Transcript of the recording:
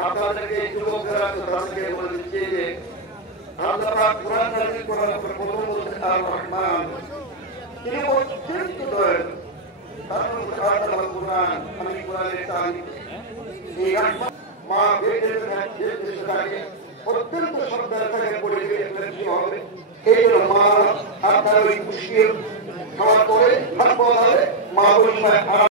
আপনাদেরকে যুবকেরা তাদেরকে বলে দিচ্ছি যে আল্লাহ পাক কুরআন নাযিল করার পর প্রথম বলছেন আর রহমান তিনি অত্যন্ত দয়ালু তারপর আল্লাহ কুরআন আমি কুরআনের তালিম এই রহমান মা বেদের থাকে অত্যন্ত শ্রদ্ধার থাকে পড়ে কি হবে এই জন্য মা আপনার ওই খুশির খাওয়ার পরে মা বলছে